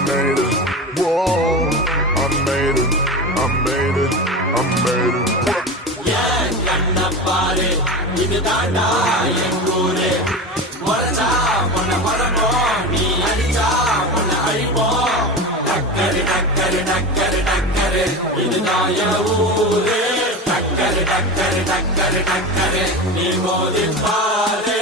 made it. Whoa, I made it. I made it. I made it. ஏன் கண்ண பாரு இது தாண்டா என் ஊரு மறைச்சா உன்னை மறப்போம் நீ அடிச்சா உன்னை அழிப்போம் டக்கரு டக்கரு டக்கரு டக்கரு இதுதான் என் ஊரு டக்கரு டக்கரு டக்கரு டக்கரு நீ மோதி பாரு